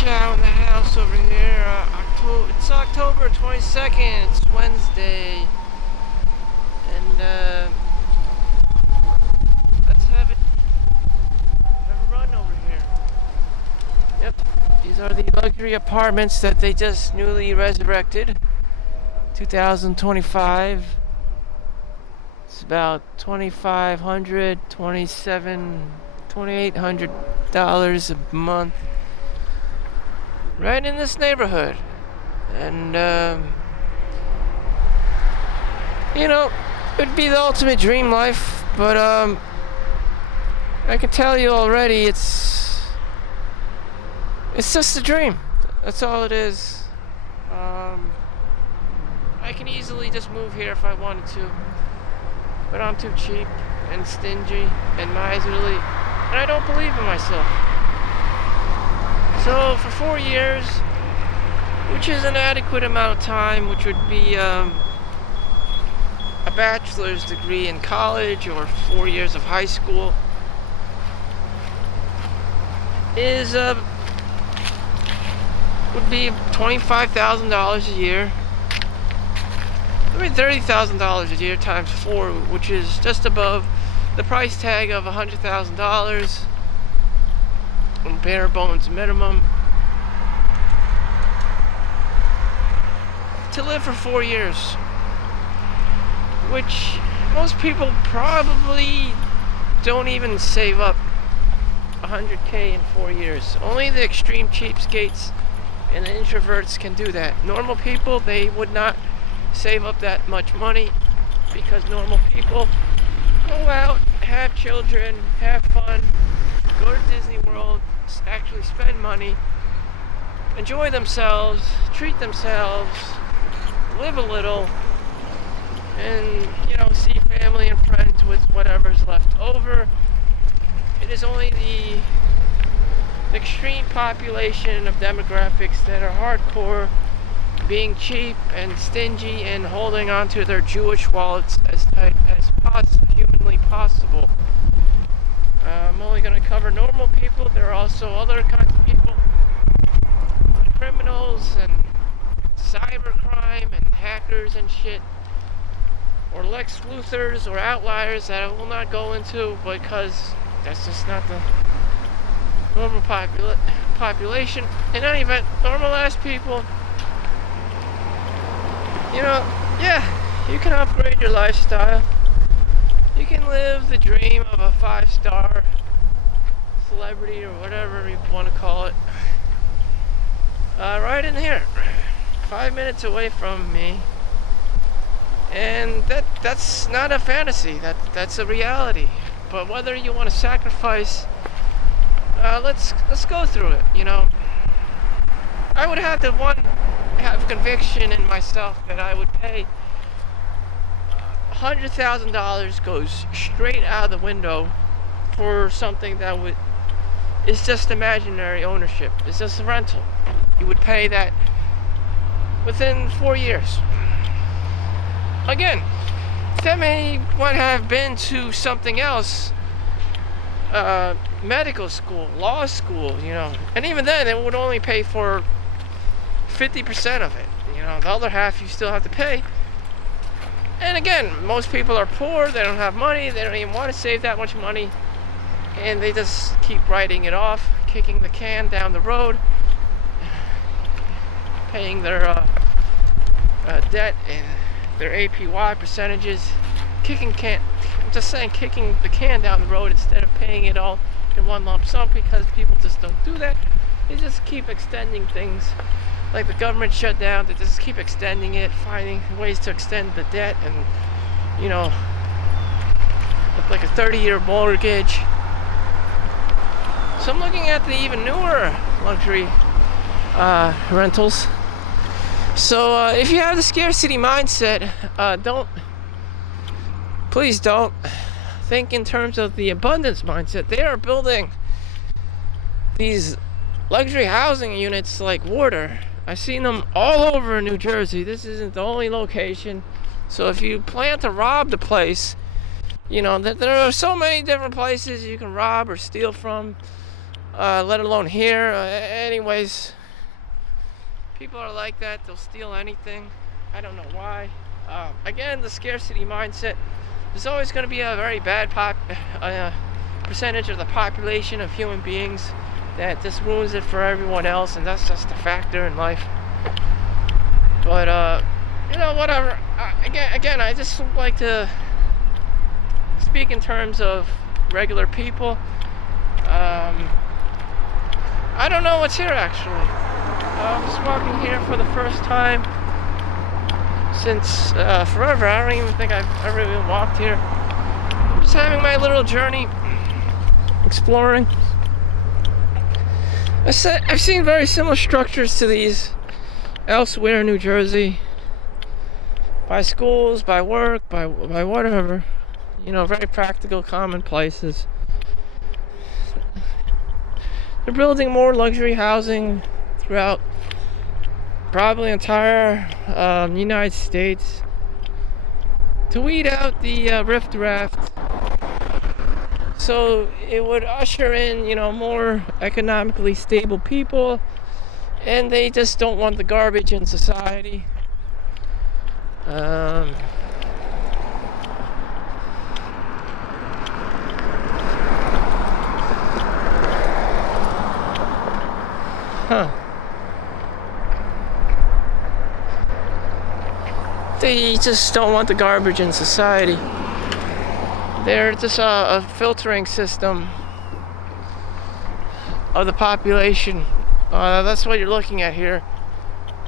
Chau in the house over here. It's October 22nd. It's Wednesday. And, let's have a run over here. Yep. These are the luxury apartments that they just newly resurrected. 2025. It's about $2,500, $2,800 a month. Right in this neighborhood. And, it would be the ultimate dream life, but, I can tell you already, it's just a dream. That's all it is. I can easily just move here if I wanted to, but I'm too cheap and stingy and miserly, and I don't believe in myself. So for 4 years, which is an adequate amount of time, which would be a bachelor's degree in college or 4 years of high school, would be $25,000 a year. I mean, $30,000 a year times 4, which is just above the price tag of $100,000. Bare bones minimum to live for 4 years, which most people probably don't even save up $100K in 4 years. Only the extreme cheapskates and the introverts can do that. Normal people, they would not save up that much money, because normal people go out, have children, have fun, go to Disney World, actually spend money, enjoy themselves, treat themselves, live a little, and, see family and friends with whatever's left over. It is only the extreme population of demographics that are hardcore, being cheap and stingy and holding on to their Jewish wallets as tight as humanly possible. I'm only going to cover normal people. There are also other kinds of people, criminals and cybercrime and hackers and shit, or Lex Luthors or outliers that I will not go into, because that's just not the normal population. In any event, normal ass people, you can upgrade your lifestyle. You can live the dream of a 5-star celebrity or whatever you want to call it. Right in here, 5 minutes away from me. And that's not a fantasy, that's a reality. But whether you want to sacrifice, let's go through it. I would have to have conviction in myself that I would pay $100,000 goes straight out of the window for something that is just imaginary ownership. It's just a rental. You would pay that within 4 years. Again, that may want to have been to something else, medical school, law school, and even then it would only pay for 50% of it. The other half you still have to pay. And again, most people are poor, they don't have money, they don't even want to save that much money, and they just keep writing it off, kicking the can down the road, paying their debt and their APY percentages, kicking the can down the road instead of paying it all in one lump sum, because people just don't do that. They just keep extending things. Like the government shut down, they just keep extending it, finding ways to extend the debt, and like a 30-year mortgage. So I'm looking at the even newer luxury rentals. So if you have the scarcity mindset, please don't think in terms of the abundance mindset. They are building these luxury housing units like water. I've seen them all over New Jersey. This isn't the only location. So if you plan to rob the place, there are so many different places you can rob or steal from. let alone here. Anyways, people are like that. They'll steal anything. I don't know why. Again, the scarcity mindset. There's always going to be a very bad percentage of the population of human beings that just ruins it for everyone else, and that's just a factor in life. But whatever. Again, I just like to speak in terms of regular people. I don't know what's here actually. I'm just walking here for the first time since forever. I don't even think I've ever even walked here. I'm just having my little journey, exploring. I've seen very similar structures to these elsewhere in New Jersey, by schools, by work, by whatever. Very practical, common places. They're building more luxury housing throughout probably entire United States to weed out the riffraff. So it would usher in, more economically stable people, and they just don't want the garbage in society. They just don't want the garbage in society. They're just a filtering system of the population. That's what you're looking at here.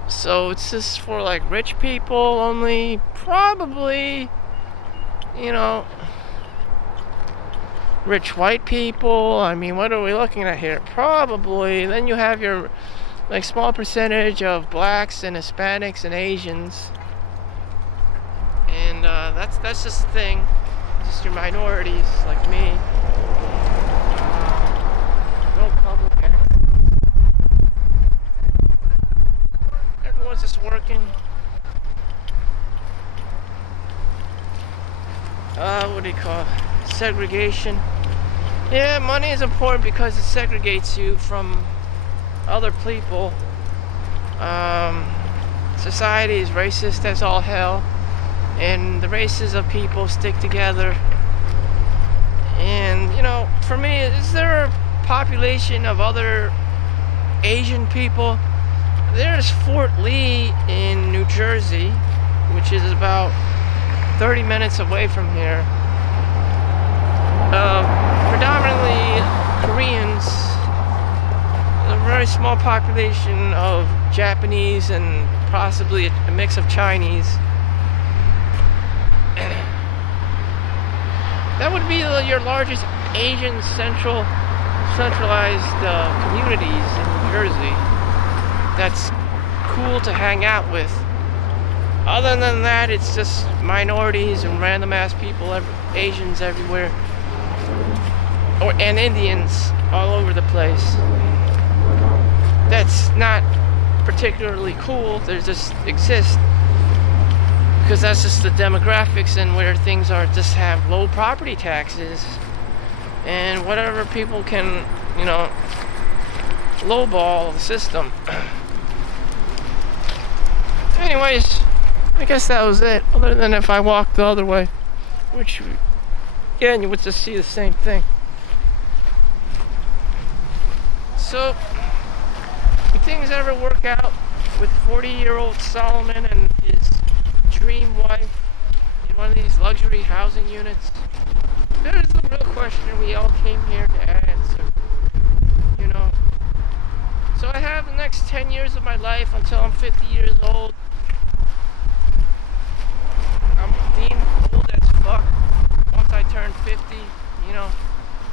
So it's just for like rich people only, probably, rich white people. I mean, what are we looking at here? Probably. Then you have your small percentage of blacks and Hispanics and Asians. And that's just the thing. Just your minorities like me. No public access. Everyone's just working. What do you call it? Segregation. Yeah, money is important because it segregates you from other people. Society is racist as all hell, and the races of people stick together. And for me, is there a population of other Asian people? There's Fort Lee in New Jersey, which is about 30 minutes away from here. Predominantly Koreans, a very small population of Japanese and possibly a mix of Chinese. That would be your largest Asian centralized communities in New Jersey. That's cool to hang out with. Other than that, it's just minorities and random ass people, Asians everywhere, and Indians all over the place. That's not particularly cool. They just exist because that's just the demographics, and where things are just have low property taxes and whatever people can, lowball the system. Anyways, I guess that was it. Other than if I walked the other way, which, again, you would just see the same thing. So, if things ever work out with 40-year-old Solomon and his dream wife in one of these luxury housing units, there's the real question we all came here to answer. So I have the next 10 years of my life until I'm 50 years old. I'm deemed old as fuck once I turn 50,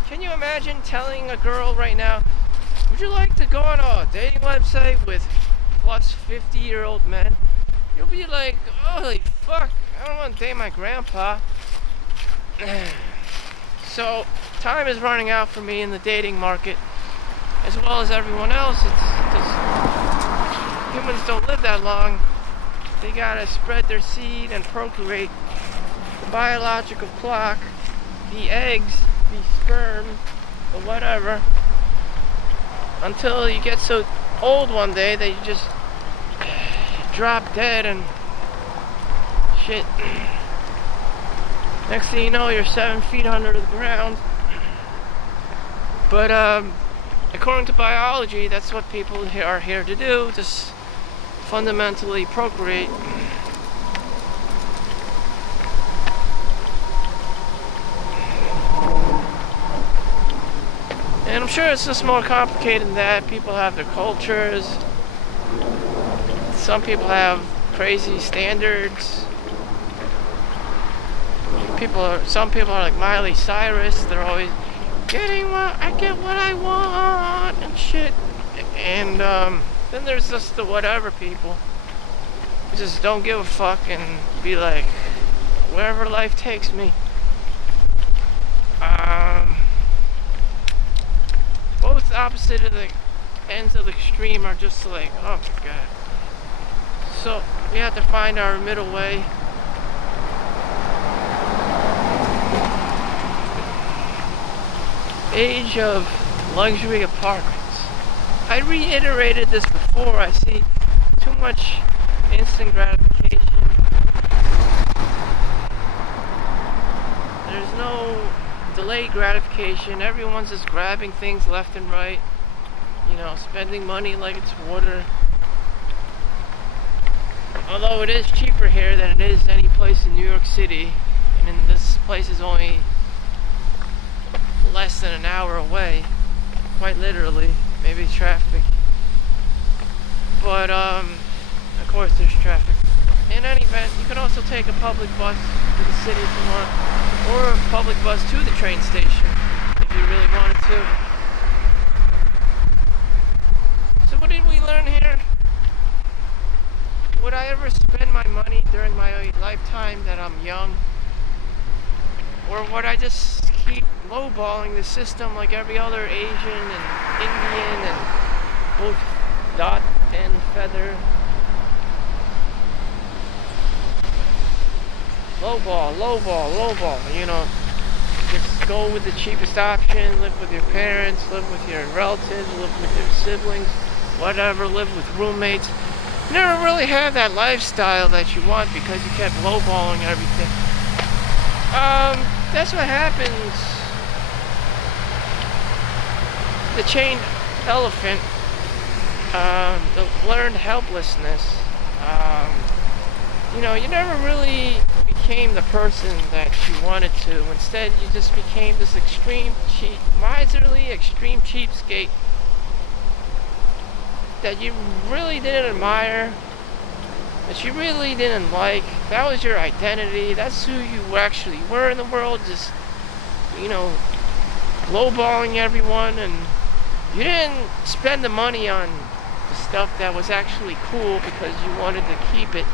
Can you imagine telling a girl right now, would you like to go on a dating website with plus 50-year-old men? You'll be like, holy fuck, I don't want to date my grandpa. So, time is running out for me in the dating market, as well as everyone else. It's just, humans don't live that long. They gotta spread their seed and procreate. The biological clock, the eggs, the sperm, the whatever, until you get so old one day that you just drop dead and shit. Next thing you know, you're 7 feet under the ground. But according to biology, that's what people are here to do, just fundamentally procreate. And I'm sure it's just more complicated than that. People have their cultures. Some people have crazy standards. Some people are like Miley Cyrus. They're always I get what I want and shit. And then there's just the whatever people who just don't give a fuck and be like, wherever life takes me. Both opposite of the ends of the extreme are just like, oh my god. So we have to find our middle way. Age of luxury apartments. I reiterated this before. I see too much instant gratification. There's no delayed gratification. Everyone's just grabbing things left and right. You know, spending money like it's water. Although it is cheaper here than it is any place in New York City. And this place is only less than an hour away, quite literally. Maybe traffic, but of course there's traffic. In any event, you can also take a public bus to the city if you want, or a public bus to the train station if you really wanted to. So what did we learn here? Would I ever spend my money during my lifetime that I'm young? Or would I just keep lowballing the system like every other Asian and Indian and both dot and feather? Lowball, you know. Just go with the cheapest option, live with your parents, live with your relatives, live with your siblings, whatever, live with roommates. You never really have that lifestyle that you want because you kept lowballing everything. That's what happens. The chained elephant, the learned helplessness. You know, you never really became the person that you wanted to. Instead, you just became this miserly, extreme cheapskate that you really didn't admire, that you really didn't like. That was your identity. That's who you actually were in the world. Just, you know, lowballing everyone, and you didn't spend the money on the stuff that was actually cool because you wanted to keep it.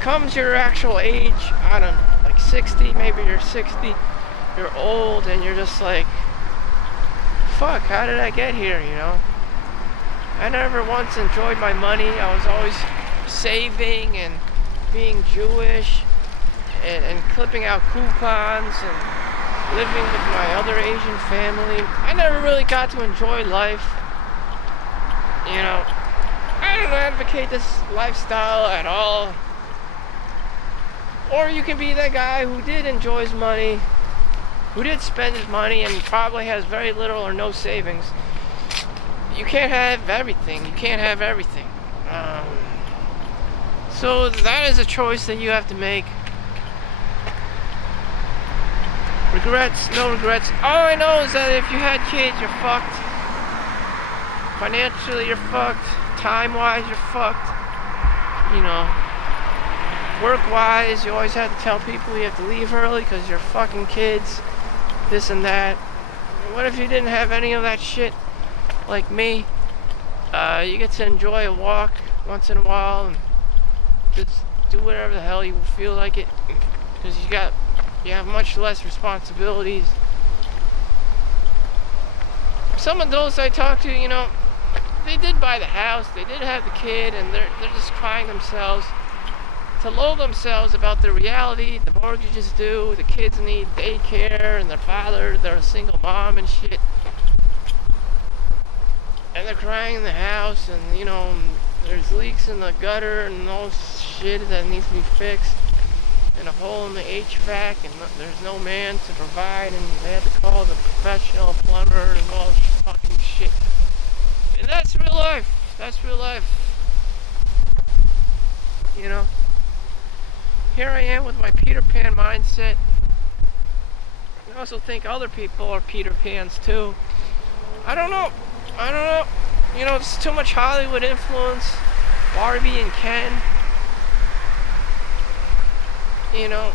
Comes your actual age, I don't know, like 60, maybe you're 60, you're old, and you're just like, fuck, how did I get here, you know? I never once enjoyed my money. I was always saving and being Jewish and clipping out coupons and living with my other Asian family. I never really got to enjoy life. You know, I don't advocate this lifestyle at all. Or you can be that guy who did enjoy his money, who did spend his money and probably has very little or no savings. You can't have everything. You can't have everything. So that is a choice that you have to make. Regrets, no regrets. All I know is that if you had kids, you're fucked. Financially, you're fucked. Time-wise, you're fucked. You know, work-wise, you always have to tell people you have to leave early because you're fucking kids. This and that. What if you didn't have any of that shit? Like me, you get to enjoy a walk once in a while and just do whatever the hell you feel like it, because you have much less responsibilities. Some of those I talk to, you know, they did buy the house, they did have the kid, and they're just crying themselves to lull themselves about the reality. The mortgages due, the kids need daycare, and their father, they're a single mom and shit. and they're crying in the house, and you know, there's leaks in the gutter and all shit that needs to be fixed, and a hole in the HVAC, and there's no man to provide, and they had to call the professional plumber and all this fucking shit. And that's real life. That's real life. You know? Here I am with my Peter Pan mindset. I also think other people are Peter Pans too. I don't know. You know, it's too much Hollywood influence. Barbie and Ken. You know,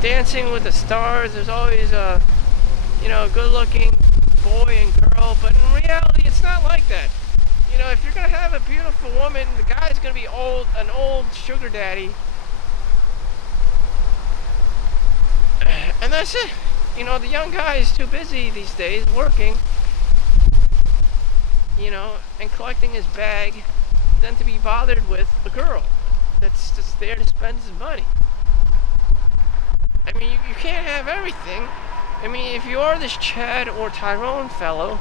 Dancing with the Stars. There's always a, you know, good-looking boy and girl. But in reality, it's not like that. You know, if you're gonna have a beautiful woman, the guy's gonna be an old sugar daddy. And that's it. You know, the young guy is too busy these days working, you know, and collecting his bag than to be bothered with a girl that's just there to spend his money. I mean, you can't have everything. I mean, if you are this Chad or Tyrone fellow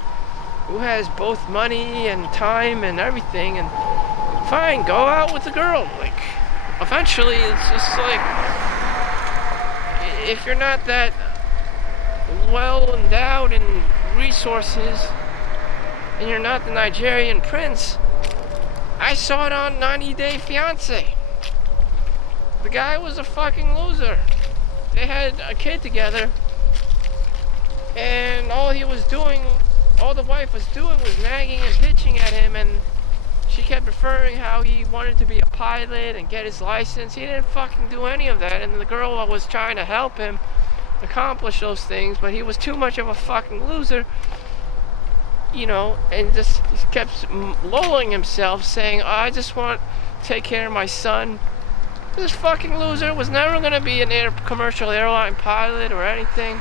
who has both money and time and everything, and fine, go out with the girl. Like, eventually, it's just like, if you're not that well endowed in resources and you're not the Nigerian prince, I saw it on 90 Day Fiance. The guy was a fucking loser. They had a kid together, and all the wife was doing was nagging and bitching at him, and she kept referring how he wanted to be a pilot and get his license. He didn't fucking do any of that, and the girl was trying to help him accomplish those things, but he was too much of a fucking loser, you know, and just kept lulling himself, saying, oh, I just want to take care of my son. This fucking loser was never going to be an commercial airline pilot or anything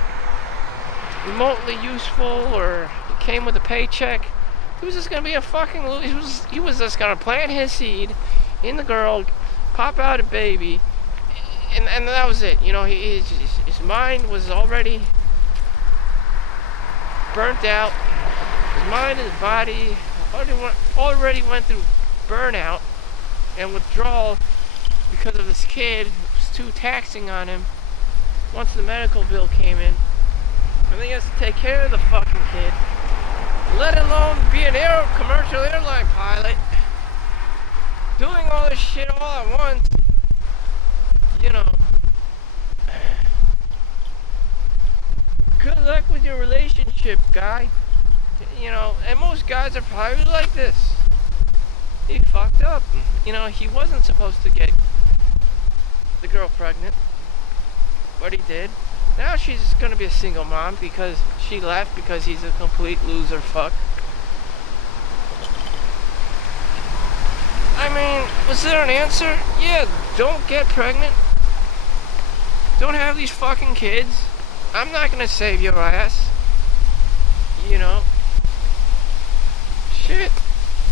remotely useful, or came with a paycheck. He was just going to be a fucking loser. He was just going to plant his seed in the girl, pop out a baby, and that was it. You know, his mind was already burnt out. His mind and his body already went through burnout and withdrawal because of this kid. It was too taxing on him once the medical bill came in. And then he has to take care of the fucking kid, let alone be an commercial airline pilot, doing all this shit all at once. You know, good luck with your relationship, guy. You know, and most guys are probably like this. He fucked up. You know, he wasn't supposed to get the girl pregnant, but he did. Now she's gonna be a single mom because she left because he's a complete loser fuck. I mean, was there an answer? Yeah, don't get pregnant. Don't have these fucking kids. I'm not gonna save your ass. You know. Shit.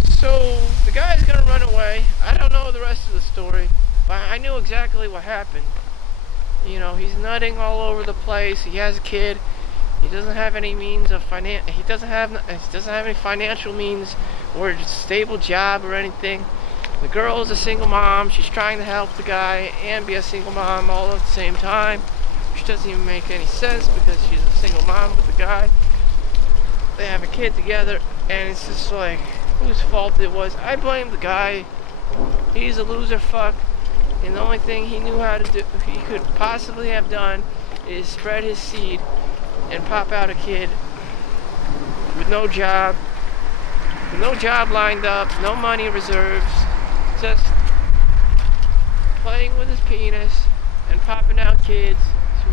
So, the guy's gonna run away. I don't know the rest of the story, but I knew exactly what happened. You know, he's nutting all over the place. He has a kid. He doesn't have any means of he doesn't have any financial means or a stable job or anything. The girl is a single mom. She's trying to help the guy and be a single mom all at the same time, which doesn't even make any sense because she's a single mom with the guy. They have a kid together, and it's just like, whose fault it was? I blame the guy. He's a loser fuck. And the only thing he knew how to do, he could possibly have done, is spread his seed and pop out a kid with no job lined up, no money reserves, just playing with his penis and popping out kids to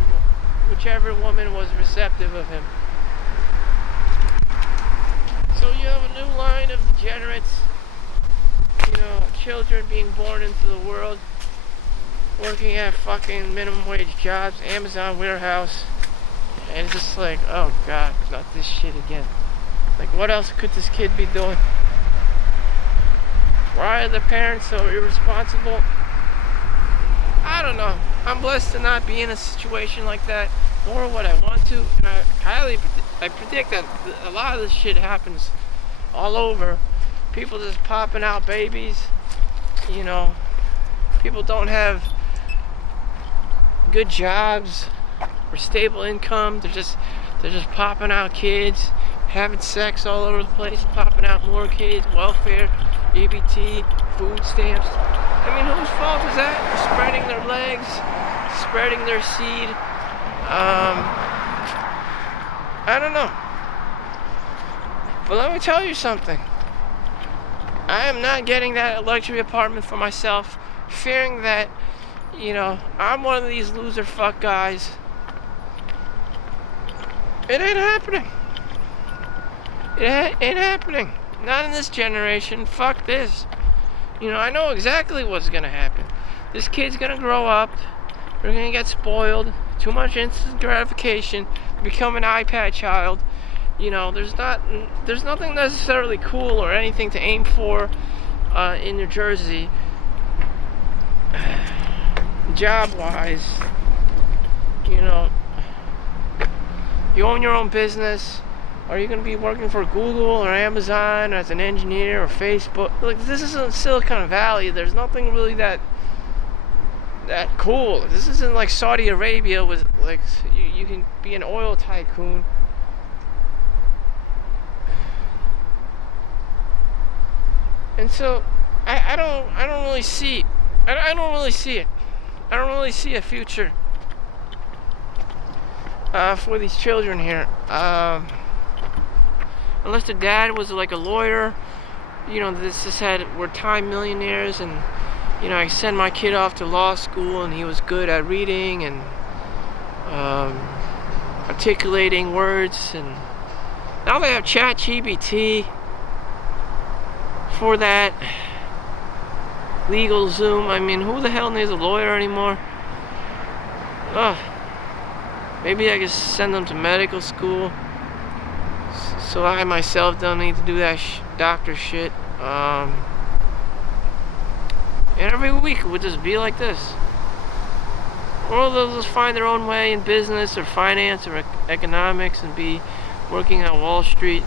whichever woman was receptive of him. So you have a new line of degenerates, you know, children being born into the world, working at fucking minimum wage jobs, Amazon warehouse, and it's just like, oh god, not this shit again. Like, what else could this kid be doing? Why are the parents so irresponsible? I don't know. I'm blessed to not be in a situation like that, nor would I want to, and I predict that a lot of this shit happens all over. People just popping out babies. You know, people don't have good jobs or stable income. They're just popping out kids, having sex all over the place, popping out more kids, welfare, EBT, food stamps. I mean, whose fault is that? They're spreading their legs, spreading their seed. I don't know. But let me tell you something. I am not getting that luxury apartment for myself, fearing that, you know, I'm one of these loser fuck guys. It ain't happening. It ain't happening. Not in this generation. Fuck this. You know, I know exactly what's gonna happen. This kid's gonna grow up. They're gonna get spoiled. Too much instant gratification. Become an iPad child. You know, there's nothing necessarily cool or anything to aim for in New Jersey, job-wise. You know, you own your own business. Are you going to be working for Google or Amazon as an engineer or Facebook? Like, this isn't Silicon Valley. There's nothing really that cool. This isn't like Saudi Arabia with like you can be an oil tycoon. And so I don't really see I don't really see it. I don't really see a future for these children here. Unless the dad was like a lawyer, you know, this said we're time millionaires, and you know, I send my kid off to law school and he was good at reading and articulating words, and now they have ChatGPT for that. Legal Zoom. I mean, who the hell needs a lawyer anymore? Ugh. Maybe I could send them to medical school, so I myself don't need to do that doctor shit. And every week it would just be like this. Or they'll just find their own way in business or finance or economics and be working on Wall Street.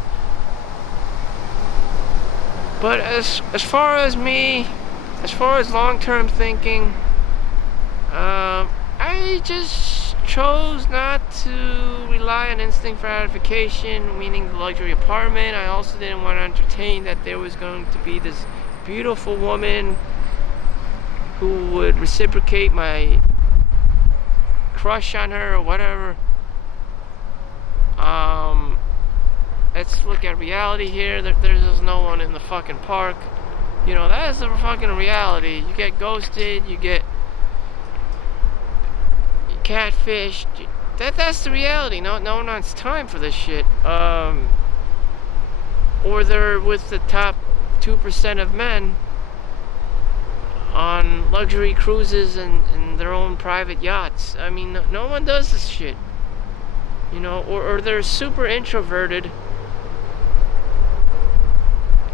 But as far as me, as far as long-term thinking, I just chose not to rely on instant gratification, meaning the luxury apartment. I also didn't want to entertain that there was going to be this beautiful woman who would reciprocate my crush on her or whatever. Let's look at reality here. There's no one in the fucking park. You know, that is the fucking reality. You get ghosted, you get catfished. That's the reality. No one has time for this shit. Or they're with the top 2% of men on luxury cruises and their own private yachts. I mean, no one does this shit. You know, or they're super introverted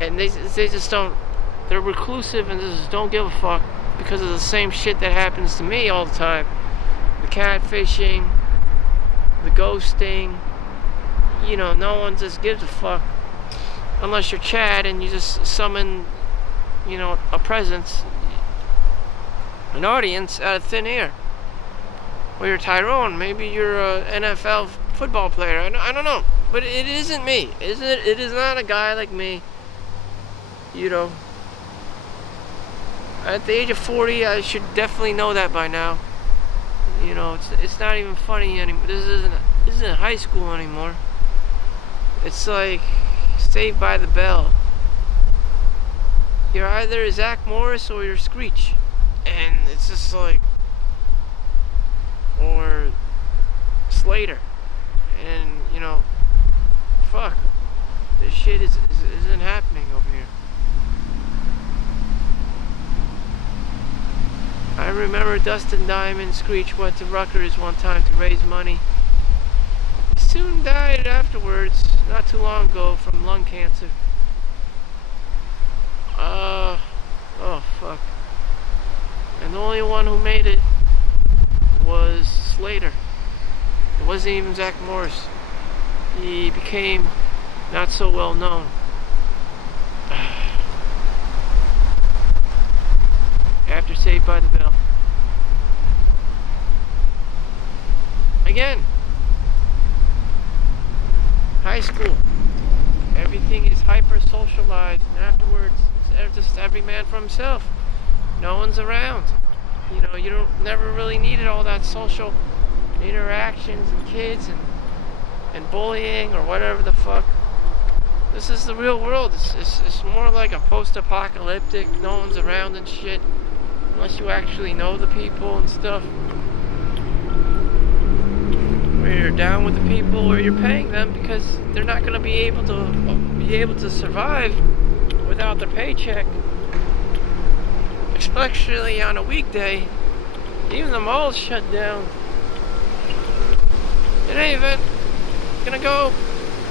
and they just don't, they're reclusive and just don't give a fuck because of the same shit that happens to me all the time. The catfishing, the ghosting, you know, no one just gives a fuck unless you're Chad and you just summon, you know, a presence, an audience out of thin air. Or you're Tyrone, maybe you're an NFL football player, I don't know, but it isn't me. It is not a guy like me, you know. At the age of 40, I should definitely know that by now. You know, it's not even funny anymore. This isn't high school anymore. It's like Saved by the Bell. You're either Zach Morris or you're Screech, and it's just like, or Slater, and you know, fuck, this shit isn't happening over here. I remember Dustin Diamond Screech went to Rutgers one time to raise money. He soon died afterwards, not too long ago, from lung cancer. Oh fuck. And the only one who made it was Slater. It wasn't even Zach Morris. He became not so well known. Saved by the Bell. Again, high school. Everything is hyper socialized, and afterwards, it's just every man for himself. No one's around. You know, you don't never really needed all that social interactions and kids and bullying or whatever the fuck. This is the real world. It's more like a post-apocalyptic. No one's around and shit, unless you actually know the people and stuff. Where you're down with the people, or you're paying them because they're not going to be able to survive without their paycheck. Especially on a weekday. Even the mall's shut down. In any event, gonna go.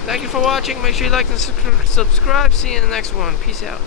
Thank you for watching. Make sure you like and subscribe. See you in the next one. Peace out.